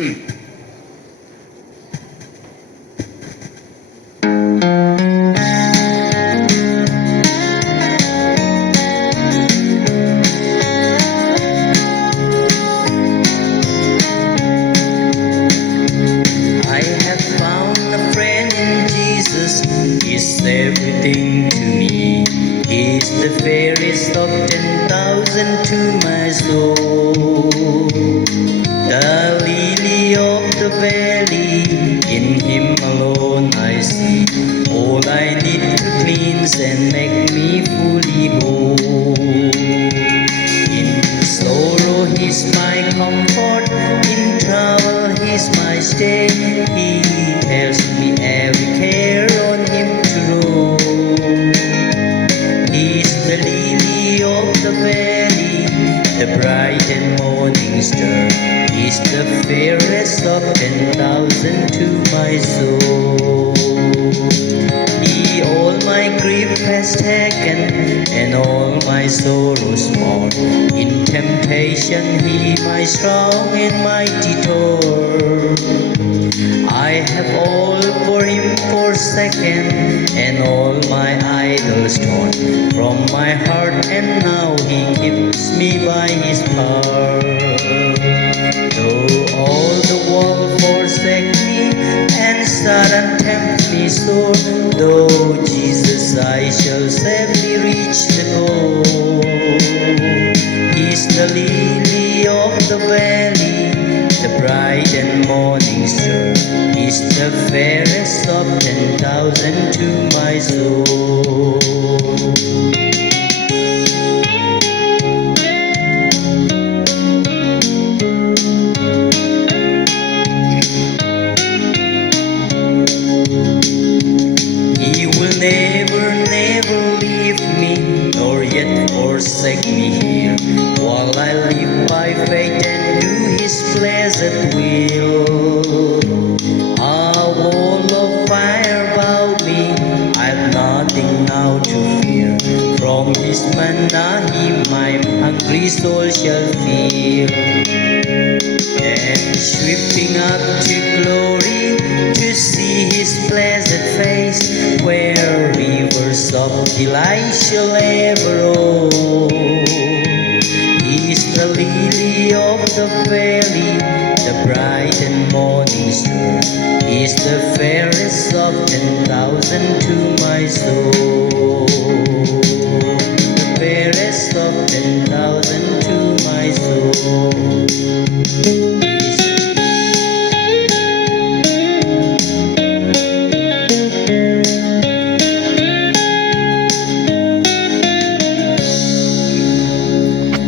I have found a friend in Jesus. He's everything to me. He's the fairest of 10,000 to my soul. The lily of the valley, in Him alone I see all I need to cleanse and make me fully whole. In sorrow He's my comfort, in trouble He's my stay. He tells me every care on Him to roll. He's the lily of the valley, the bright and morning star. He's the fairest of 10,000 to my soul. He all my grief has taken and all my sorrows borne. In temptation He my strong and mighty tower. I have all for Him forsaken and all my idols torn from my heart, and now He keeps me by His power. Though all the world forsake me and Satan tempt me sore, though Jesus I shall safely reach the goal. He's the lily of the valley, the bright and morning star. He's the fairest of 10,000 to my soul. He will never, never leave me, nor yet forsake me here, while I live by faith and do His pleasant will. A wall of fire about me, I've nothing now to fear. From His manna my hungry soul shall feel. Then sweeping up to glory, to see His pleasant face, where rivers of delight shall ever roll. He's the lily of the valley, the bright and morning star. He's the fairest of 10,000 to my soul. The fairest of 10,000 to my soul.